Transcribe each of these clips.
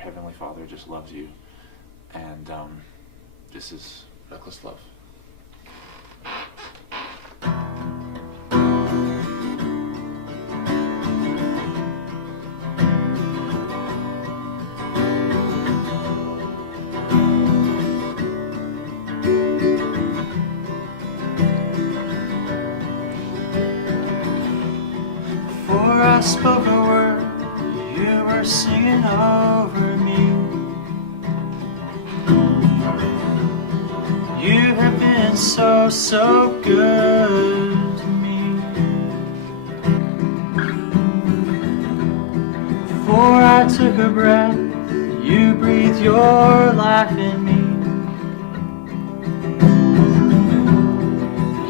your Heavenly Father just loves you. And this is reckless love. Before I spoke a word, you were singing over me. You have been so, so good to me. Before I took a breath, you breathed your life in me.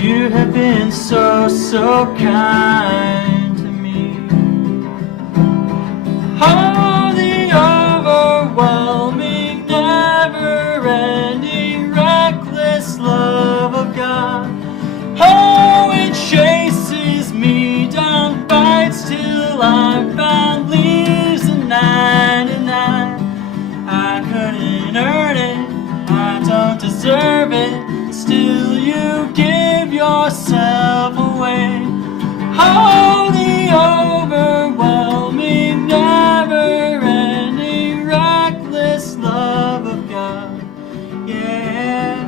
You have been so, so kind to me. Oh, the overwhelming, never-ending, reckless love of God. Oh, it chases me down, fights till I'm found, leaves the 99. I couldn't earn it, I don't deserve it, still you give yourself away. Oh, the overwhelming, never-ending, reckless love of God. Yeah.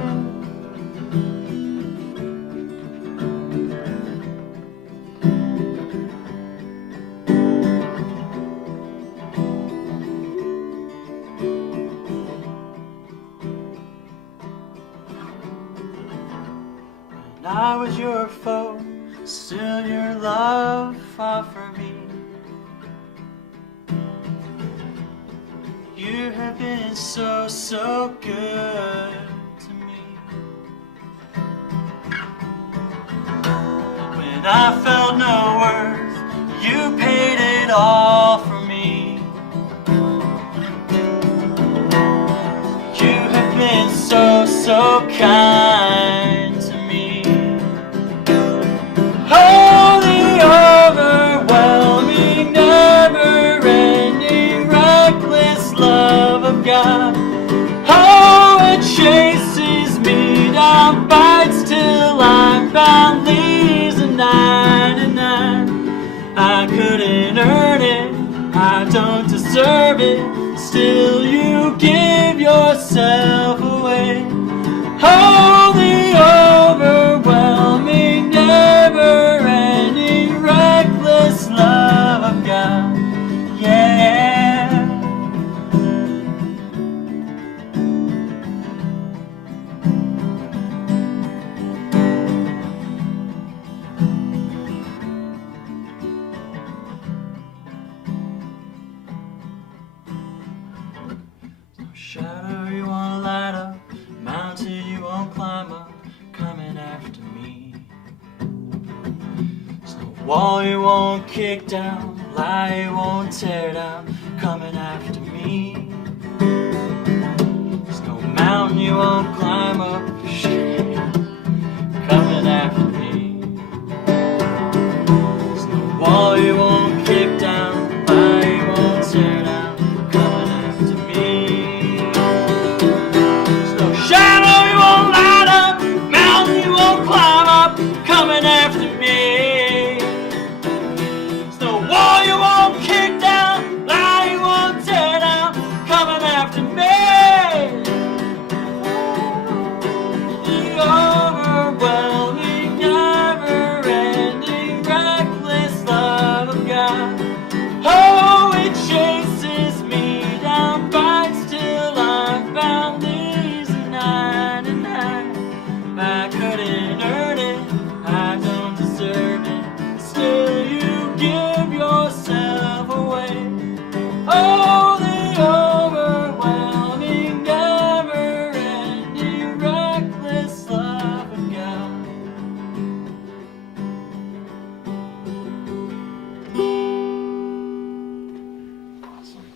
And I was your foe, still your love fought for me. You have been so, so good to me. When I felt no worth, you paid it all for me. You have been so, so kind to me. Oh, the overwhelming, never-ending, reckless love of God. Oh, it chases me down, fights till I'm found, leaves a 99. I couldn't earn it, I don't deserve it, still you give yourself away. Oh, the overwhelming, never-ending, reckless love of God. Yeah. No shadow you won't light up, mountain you won't climb up, coming after me. There's no wall you won't kick down, lie you won't tear down, coming after me. There's no mountain you won't climb up, coming after me. There's no wall you won't kick down, lie you won't tear down, coming after me. There's no shadow you won't light up, mountain you won't climb up, coming after me. There's no wall you won't kick down, lie you won't tear down, coming after me. The overwhelming, never-ending, reckless love of God. Oh, it chases me down, fights till I'm found, leaves a 99. I couldn't earn it, I don't deserve it, still you give yourself away. Oh, the overwhelming, never-ending, reckless love of God. Awesome.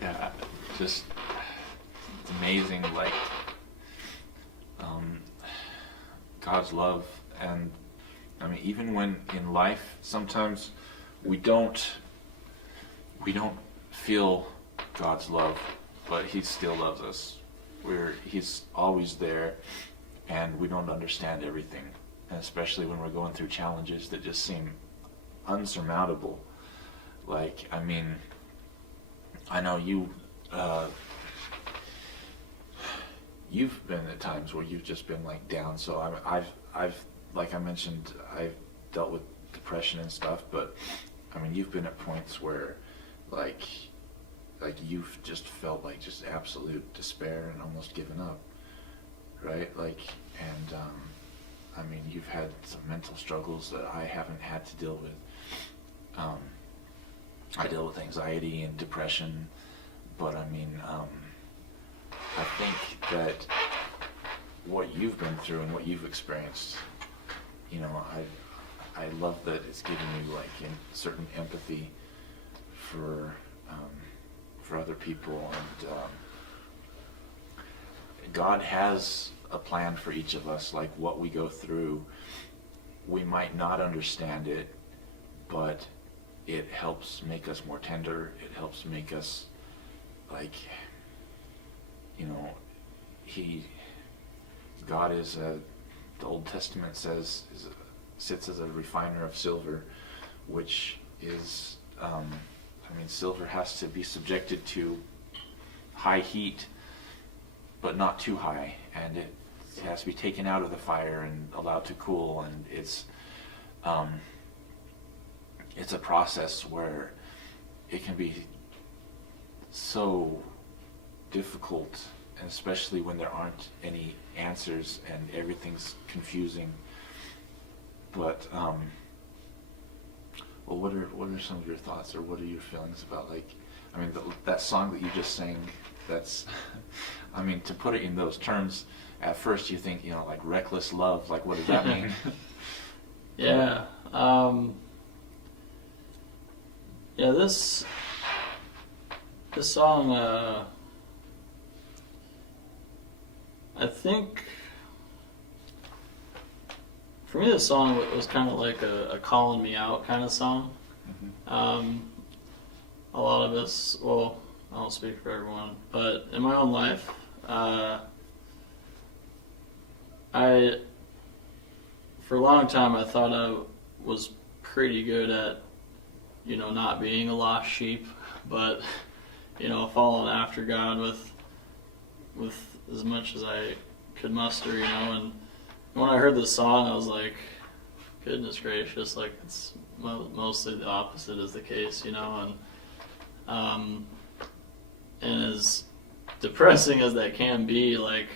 Yeah, just it's amazing, like God's love. And I mean, even when in life sometimes we don't feel God's love, but He still loves us. He's always there, and we don't understand everything, and especially when we're going through challenges that just seem unsurmountable. Like, I mean, I know you've been at times where you've just been like down. So I've like I mentioned, I've dealt with depression and stuff, but I mean, you've been at points where like you've just felt like just absolute despair and almost given up, right? Like, and I mean, you've had some mental struggles that I haven't had to deal with. I deal with anxiety and depression, but I mean, I think that what you've been through and what you've experienced, you know, I love that it's giving you like a certain empathy for other people, and God has a plan for each of us. Like, what we go through, we might not understand it, but it helps make us more tender. It helps make us like, you know, God is the Old Testament says sits as a refiner of silver, which is I mean, silver has to be subjected to high heat, but not too high, and it has to be taken out of the fire and allowed to cool, and it's a process where it can be so difficult, and especially when there aren't any answers and everything's confusing. But well, what are some of your thoughts, or what are your feelings about, like, I mean, that song that you just sang? That's, I mean, to put it in those terms, at first you think, you know, like reckless love. Like, what does that mean? Yeah. Yeah. This song, I think, for me, this song was kind of like a calling me out kind of song. Mm-hmm. A lot of us, well, I don't speak for everyone, but in my own life, for a long time, I thought I was pretty good at, you know, not being a lost sheep, but, you know, following after God with as much as I could muster, you know. And when I heard this song, I was like, goodness gracious, like, it's mostly the opposite is the case, you know. And as depressing as that can be, like,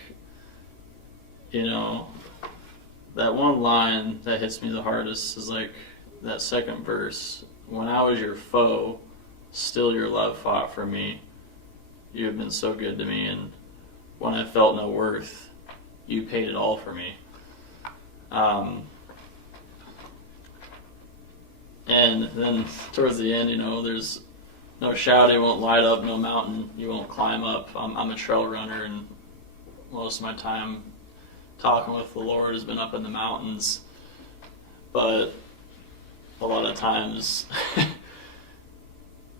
you know, that one line that hits me the hardest is like that second verse. When I was your foe, still your love fought for me. You have been so good to me, and when I felt no worth, you paid it all for me. And then towards the end, you know, there's no shadow you won't light up, no mountain you won't climb up. I'm a trail runner, and most of my time talking with the Lord has been up in the mountains. But a lot of times,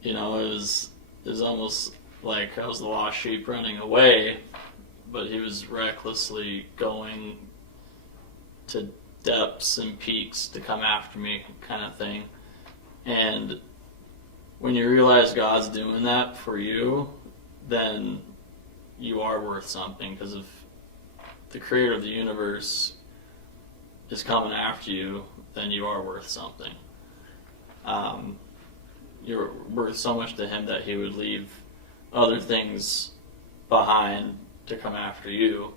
you know, it was almost like I was the lost sheep running away, but He was recklessly going to depths and peaks to come after me, kind of thing. And when you realize God's doing that for you, then you are worth something, because if the creator of the universe is coming after you, then you are worth something. You're worth so much to Him that He would leave other things behind to come after you.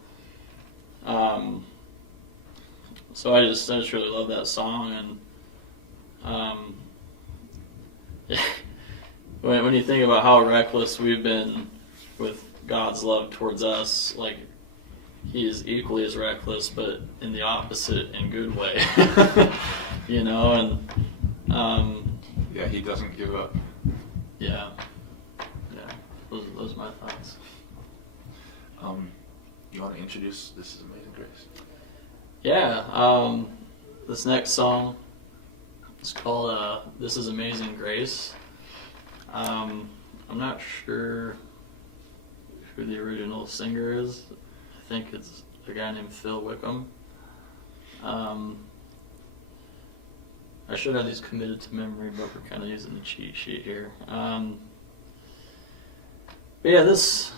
So I just really love that song. And when you think about how reckless we've been with God's love towards us, like, He is equally as reckless, but in the opposite and good way. You know, and yeah, He doesn't give up. Yeah. Those are my thoughts. You want to introduce This Is Amazing Grace? Yeah. This next song is called This Is Amazing Grace. I'm not sure who the original singer is. I think it's a guy named Phil Wickham. I should have these committed to memory, but we're kind of using the cheat sheet here. But yeah, this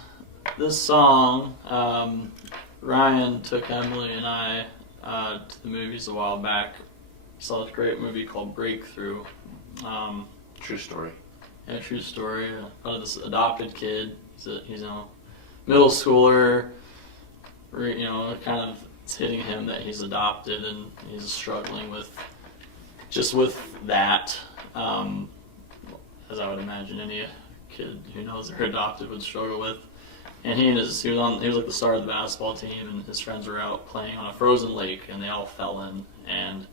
song, Ryan took Emily and I to the movies a while back. Saw this great movie called Breakthrough. True story. Yeah, true story about this adopted kid. He's a middle schooler. Kind of it's hitting him that he's adopted, and he's struggling with that. As I would imagine any kid who knows they're adopted would struggle with. And he was like the star of the basketball team, and his friends were out playing on a frozen lake, and they all fell in. And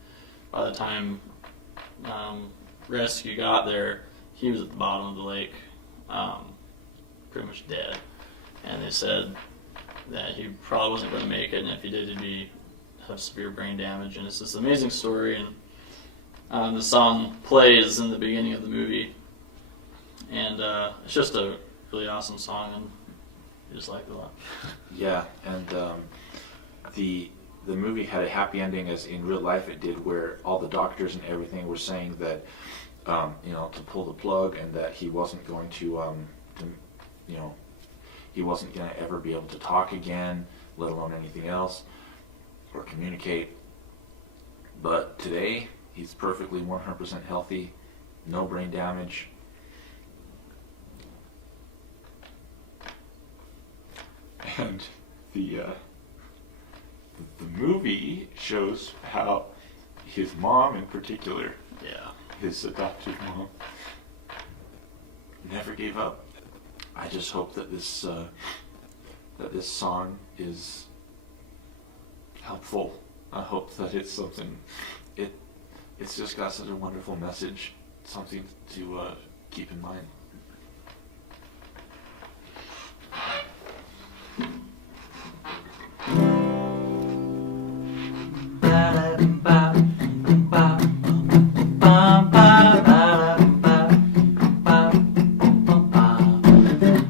by the time rescue got there, he was at the bottom of the lake, pretty much dead. And they said that he probably wasn't going to make it, and if he did, he'd have severe brain damage. And it's this amazing story, and the song plays in the beginning of the movie, and it's just a really awesome song, and I just like it a lot. Yeah, and the movie had a happy ending, as in real life it did, where all the doctors and everything were saying that to pull the plug, and that he wasn't going to he wasn't going to ever be able to talk again, let alone anything else, or communicate. But today, he's perfectly 100% healthy, no brain damage. And the movie shows how his mom, in particular, his adopted mom, never gave up. I just hope that this song is helpful. I hope that it's something. It's just got such a wonderful message, something to keep in mind.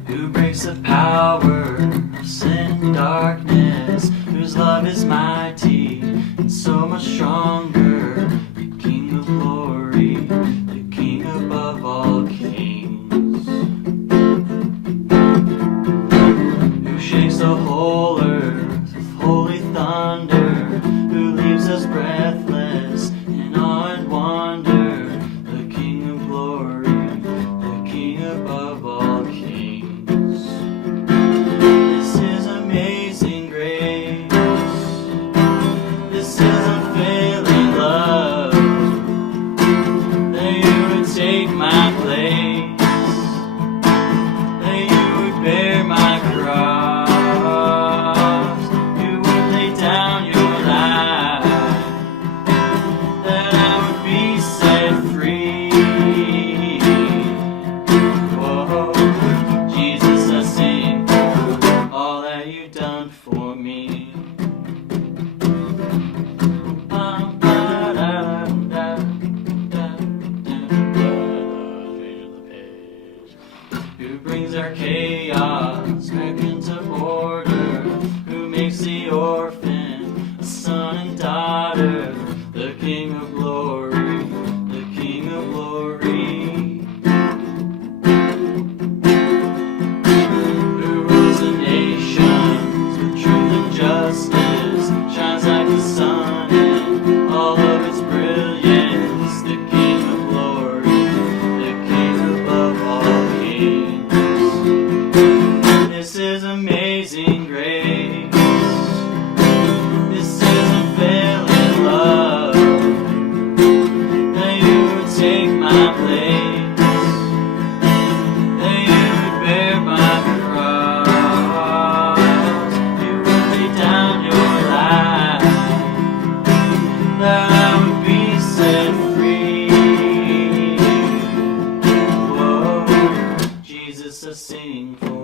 Who breaks the power of sin and darkness, whose love is mighty and so much stronger, the King of glory, the King above all kings, who shakes the whole earth with holy thunder, who leaves us breathless in awe and wonder, the King of glory, the King above all kings. This is amazing grace. This is unfailing love, that you would take my place, that you would bear my cross, you would lay down your life, that I would be set free. Whoa, Jesus, I sing all that you've done for me. Who brings our chaos back into order, who makes the orphan a son and daughter, the King of glory, the King of glory, who rules the nations with truth and justice, shines like the sun in all of its brilliance, the King of glory, the King above all kings. This is amazing grace. This is unfailing love, that you would take my place, that you would bear my cross, you would lay down your life, that I would be set free. Whoa, Jesus, I sing for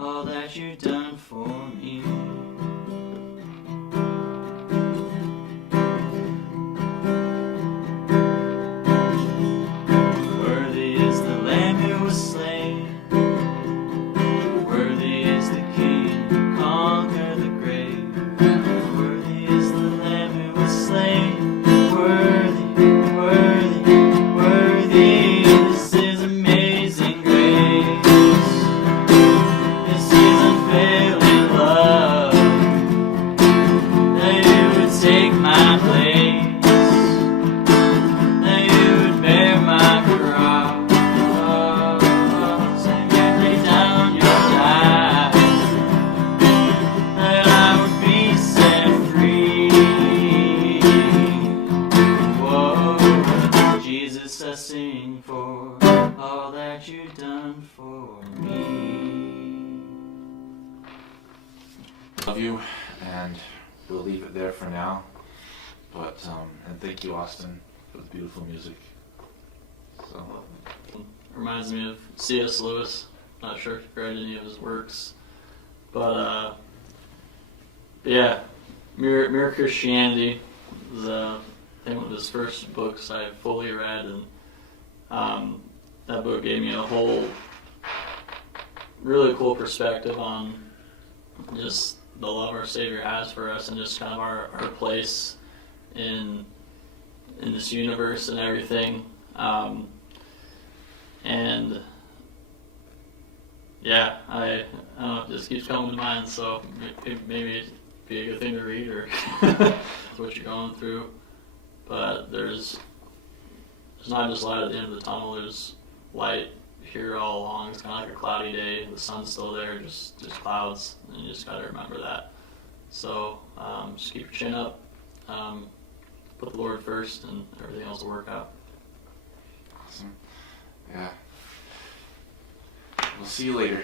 all that you've done for me. Worthy is the Lamb who was slain, love you, and we'll leave it there for now. But and thank you, Austin, for the beautiful music. So Reminds me of C.S. Lewis. Not sure if you've read any of his works, but yeah, Mere Christianity was I think one of his first books I fully read, and that book gave me a whole really cool perspective on just the love our Savior has for us, and just kind of our place in this universe and everything. And yeah, I don't know, it just keeps coming to mind, so maybe it'd be a good thing to read, or what you're going through. But there's not just light at the end of the tunnel, there's light here all along. It's kind of like a cloudy day, the sun's still there, just clouds, and you just gotta remember that. So just keep your chin up, put the Lord first, and everything else will work out. awesome. Yeah. We'll see you later.